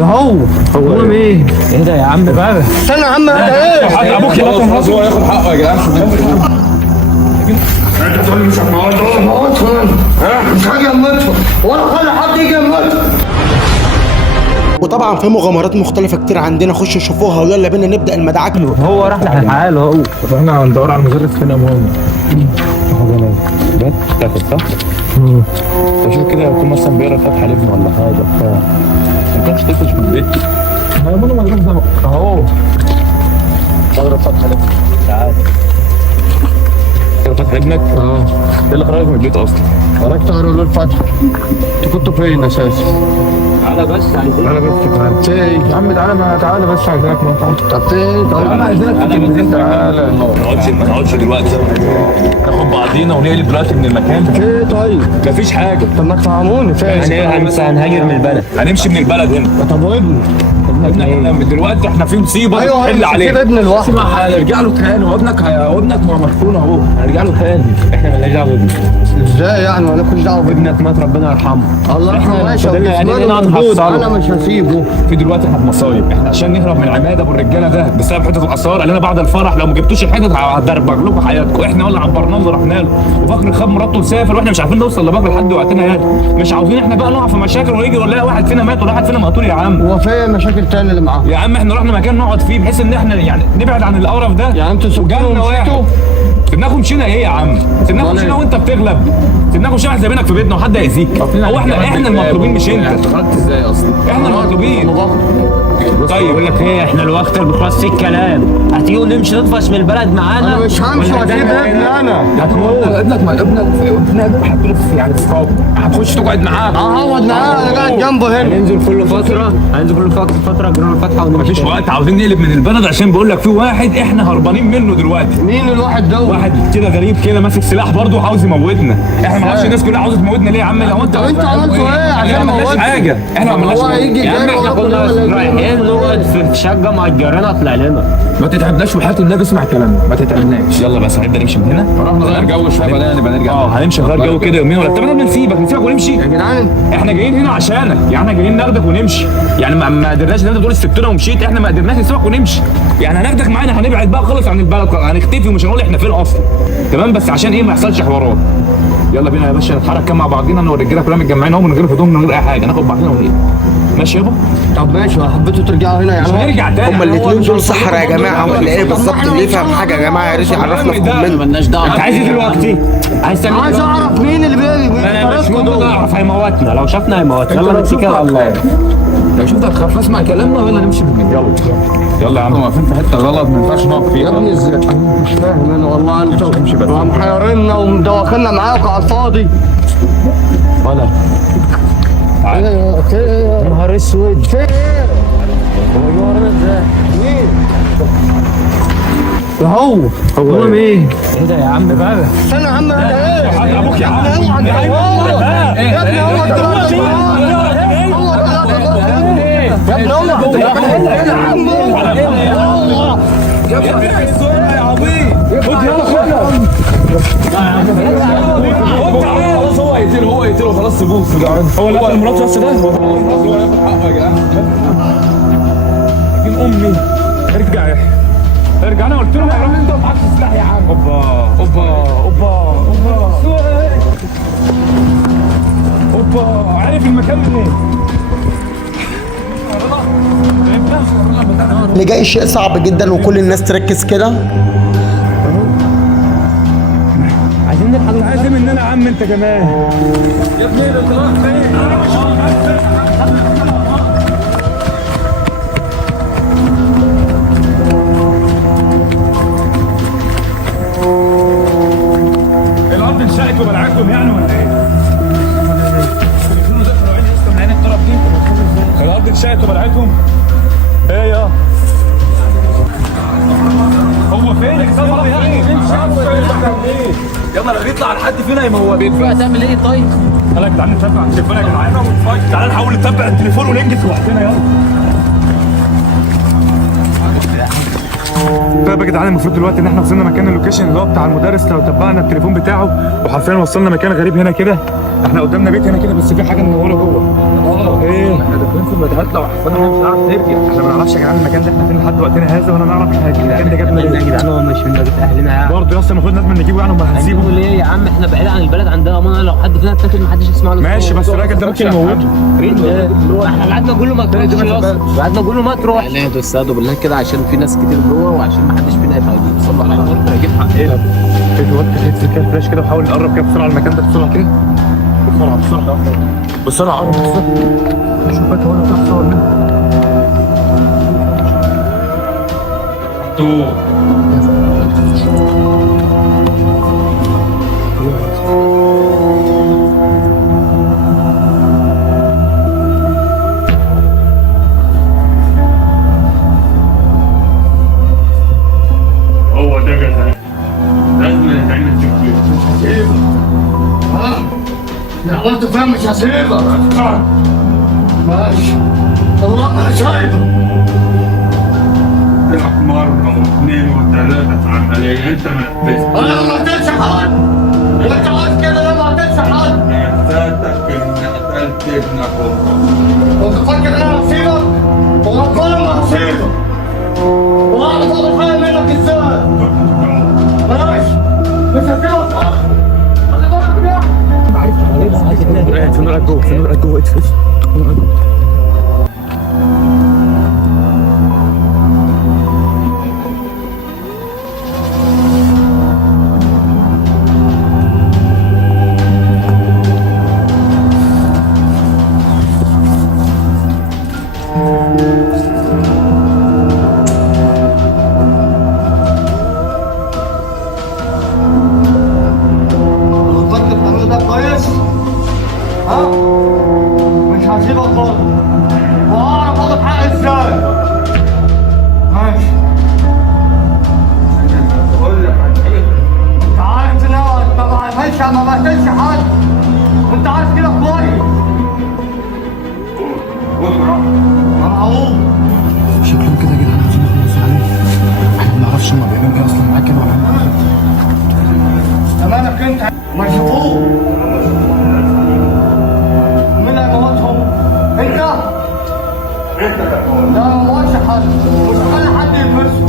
هو مين؟ ايه ده يا عم بقى؟ استنى يا عم ايه؟ ابوك ياخد هو ياخد حقه يا جدعان. انت تقول لي مش هتموتهم؟ ها؟ مش هاجي اموتهم ولا اخلي حد يجي يموتهم. وطبعا في مغامرات مختلفة كتير عندنا، خشوا شوفوها ويلا بينا نبدأ المدعك. هو راح لحاله هو. طب احنا هندور على المدرس فين يا مهم؟ بس تاخد صح؟ شوف كده يكون مثلا بيقرا فاتحه لابنه ولا حاجه ما كانش تفش من البيت. هيعملوا مدرسه ده اهو. بقرا فاتحه لابنه تعال. بقرا فاتحه لابنك؟ ايه اللي خرجك من البيت اصلا؟ خرجت اقرا له الفاتحه. انتوا كنتوا فين اساسا؟ تعالى بس عايزين. تعالى بس تعالى. يا عم تعالى بس عايزينك نقطع. طب فين؟ طب انا عايزينك في التلفزيون. تعالى ما نقعدش دلوقتي. ناخد بعضينا ونقلب دلوقتي من المكان. ايه طيب؟ مفيش حاجه. طب ما تفهموني فين؟ هنهاجر من البلد. هنمشي من البلد هنا. طب وابني؟ دلوقتي احنا في مصيبه ايوه هنحل عليها. كده ابني لوحده. اسمع هنرجع له تاني وابنك مدفون اهو. هنرجع له تاني. احنا مالناش دعوه بابنك. ازاي يعني مالكوش دعوه بابني؟ ابنك مات ربنا يرحمه. الله يرحمه ماشي. هنحصله. انا مش هسيبه. في دلوقتي احنا في مصايب. احنا عشان نهرب من عماد ابو الرجاله ده بسبب حته الاثار قال لنا بعد الفرح لو ما جبتوش الحتت هدربج لكم حياتكم. احنا ولا عبرنا له رحنا له وبكر خد مراته وسافر واحنا مش عارفين نوصل لبكر لحد وقتنا يعني. مش عاوزين احنا بقى نقع في مشاكل ونيجي نلاقي واحد فينا مات ولا واحد فينا مقتول يا عم. هو في مشاكل تاني اللي معاه؟ يا عم احنا رحنا مكان نقعد فيه بحيث ان احنا يعني نبعد عن القرف ده. يعني انتوا سبتونا ومشيتوا؟ سيبناكم مشينا ايه يا عم؟ سيبناكم مشينا وانت بتغلب. سيبناكم مشينا زي بينك في بيتنا وحد هيأذيك. هو احنا المطلوبين مش انت. خرجت ازاي اصلا؟ احنا المطلوبين. طيب بقول لك ايه، احنا الوقت اللي بيخلص فيه الكلام هتيجوا نمشي نطفش من البلد معانا. انا مش همشي واسيب ابني انا. ابنك حاطينه في يعني في صحابه. هتخش تقعد معاه. هقعد معاه انا قاعد جنبه هنا. هننزل كل فتره جنون الفتحه مفيش وقت عاوزين نقلب من البلد عشان بقول لك في واحد احنا هربانين منه دلوقتي. مين الواحد ده؟ واحد كده غريب كده ماسك سلاح برضه وعاوز يموتنا. احنا ما نعرفش الناس كلها عاوزه تموتنا ليه يا عم؟ لو انتوا عملتوا ايه عشان ما عملناش حاجه. احنا ما عملناش هو هيجي يا عم احنا كنا رايحين نقعد في شقه مأجرينها طلع لنا. ما تتعبناش وحياة النبي اسمع كلامنا ما تتعبناش. يلا بس هنبدا نمشي من هنا. رحنا نغير جو شويه بعدين نبقى نرجع. هنمشي نغير جو كده يومين ولا طب نسيبك ونمشي. يا جدعان احنا جايين هنا عشانك يعني احنا جايين ناخدك ونمشي يعني ما قدرناش ان انت تقول سبتنا ومشيت. احنا ما قدرناش نسيبك ونمشي يعني هناخدك معانا هنبعد بقى خالص عن البلد هنختفي ومش هنقول احنا فين اصلا تمام بس عشان ايه ما يحصلش حوارات. يلا بينا يا باشا نتحرك كده مع بعضينا انا والرجاله كلنا متجمعين اهو من غير هدوم من غير اي حاجه ناخد بعضنا ونقلب. ماشي يابا؟ طب ماشي حبيتوا ترجعوا هنا يعني؟ مش هنرجع تاني. هما الاتنين دول صحراء يا جماعة ولا ايه بالظبط؟ اللي يفهم حاجة يا جماعة يا ريت يعرفنا في كومنت. مالناش دعوه. انت عايز ايه دلوقتي؟ عايز تعمل عايز اعرف مين اللي انا مش بيطردكم. نعرف هيموتنا لو شافنا هيموتنا. يلا نتكل على الله. لو شفت هتخاف اسمع كلامنا ولا نمشي من يلا يا عم واقفين في حته غلط ما ينفعش نقف فيها. يا ابني ازاي؟ أنا مش فاهم انا والله. انتوا محيريننا ومدوخنا معاكم على الفاضي. ولا يا نهار اسود. في ايه؟ هو ورانا ازاي؟ مين؟ هو مين؟ ايه ده يا عم بقى؟ استنى يا عم ايه؟ ابوك يا عم. يا ابني هو الثلاثة يا ابني هم يا عم يا عبيط خد يلا خلاص هو يقتله خلاص سيبوه هو اللي قتل مراته بس ده هو ياخد حقه يا جدعان. لكن امي ارجع انا قلت له روح انت معاك سلاح يا عم. اوبا عارف المكان منين؟ اللي جاي شيء صعب جدا وكل الناس تركز كده. عايزين نلحق. عايز ايه مننا يا عم انت كمان؟ يا ابني ده طلع فين؟ الارض انشقت وبلعتهم يعني ولا ايه؟ الارض انشقت وبلعتهم؟ ايه يا هو فين الكاميرا يا اخي؟ يلا لو يطلع لحد فينا يموت. هتعمل ايه طيب؟ يلا يا جدعان نتبع التليفون يا جدعان. تعالى نحاول نتبع التليفون وننجز لوحدنا يلا. طيب يا جدعان المفروض دلوقتي ان احنا وصلنا مكان اللوكيشن اللي هو بتاع المدرس. لو تبعنا التليفون بتاعه وحرفيا وصلنا مكان غريب هنا كده احنا قدامنا بيت هنا كده بس في حاجه منوره جوه. ايه احنا داخلين في المتاهات، لو حصلنا مش هنعرف نرجع. احنا ما نعرفش يا جدعان المكان ده احنا فين لحد وقتنا هذا، ولا نعرف المكان ده جابنا يا ليه. جدعان هو مش من بيت اهلنا يعني. برضه يا اسطى المفروض لازم نجيبه يعني، وما هنسيبه. هنسيبه ليه يا عم؟ احنا بعيد عن البلد، عندنا امانه، لو حد فينا اتاكل محدش يسمع له. ماشي بس الراجل ده ممكن يموته. احنا قعدنا نقول له ما تروحش يا اسطى، قعدنا نقول له ما تروح. نهدوا استهدوا بالله كده عشان في ناس كتير جوه وعشان ما حدش فينا يصلح على الارض. هيجيب حقنا. تهز كده فلاش كده وحاول نقرب كده بسرعه المكان ده، بسرعه كده بسرعه بسرعه قرب بسرعه. شوف بقى هو انا بتصور منه. هو ده جزاء، لازم نتعمل تكتيك. ها؟ انا قلت فيها مش هسيبك. ماشي والله ما سايبك. لك مرة واثنين وثلاثة في عملية، أنت ما نفذت. انا ما قتلتش حد، وانت عاوز كده انا ما قتلتش حد. نفساتك إن قتلت ابنك وأمك. وانت فاكر انا هسيبك؟ والله ما هسيبك. واعرف اخد حاجه منك ازاي؟ ماشي مش هسيبك خالص. خلي بالك من ده. في نور جوه، في نور جوه، اتفش. الخط بتعمله ده كويس؟ ها؟ مش هسيبك خالص. وهعرف اخد حقي ازاي؟ ماشي. بقول لك عن حاجة. انت عارف ان انا ما بقتلش حد. وانت عارف كده كويس. انا هقوم. شكلهم كده يا جدعان عايزين يخلصوا عليه. احنا ما نعرفش هما بيعملوا ايه اصلا معاك كده ولا لا. امانك انت ما يشوفوه. مين اللي هيموتهم؟ انت؟ لا ما موتش حد. مش هخلي حد يلمسه.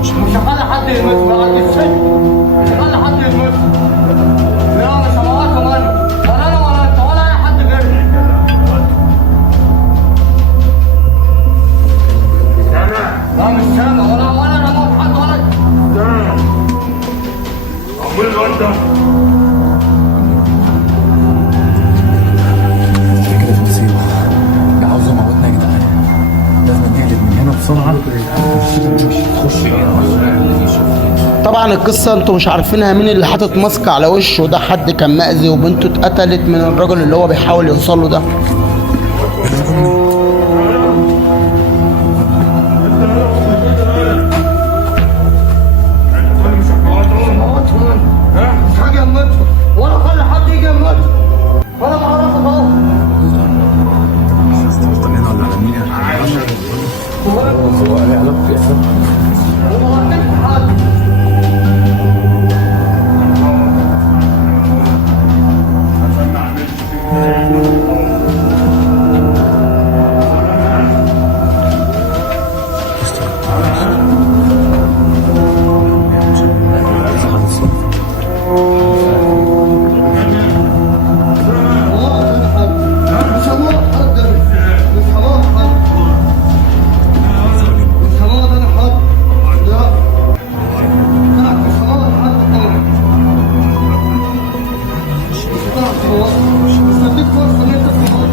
مش هخلي حد يلمسه بعد السجن. مش هخلي حد يلمسه. لا مش هموتهم انا. ولا انا ولا انت ولا اي حد غيري. لا مش سامع ولا انا موت حد ولا أقول له أنت كده في مصيبه. ده عاوز يموتنا يا جدعان. لازم نهرب من هنا بسرعه. تخش طبعا القصه انتوا مش عارفينها. مين اللي حاطط ماسك على وشه ده؟ حد كان مأذي وبنته اتقتلت من الراجل اللي هو بيحاول يوصل له ده. موتهم انا. مش هاجي اموتهم ولا اخلي حد يجي يموتهم. ولا بعرفك اهو. وما قتلت حد. مش هموت حد. مش هموت حد. مش هموت انا حد. لا. لا مش هموت حد خالص. مش هتعرف تموت. مش هديك فرصة ان انت تموت.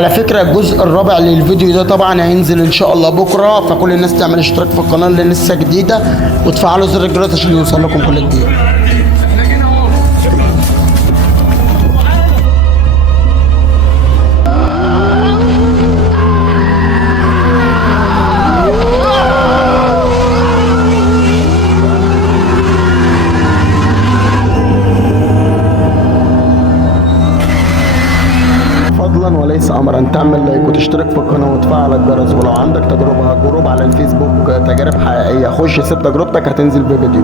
على فكرة الجزء الرابع للفيديو ده طبعا هينزل ان شاء الله بكرة، فكل الناس تعمل اشتراك في القناة اللي لسه جديدة وتفعلوا زر الجرس عشان يوصل لكم كل جديد. فضلا وليس امرا تعمل لايك وتشترك في القناه وتفعل الجرس، ولو عندك تجربه على الفيسبوك تجارب حقيقيه خش سيب تجربتك هتنزل بفيديو.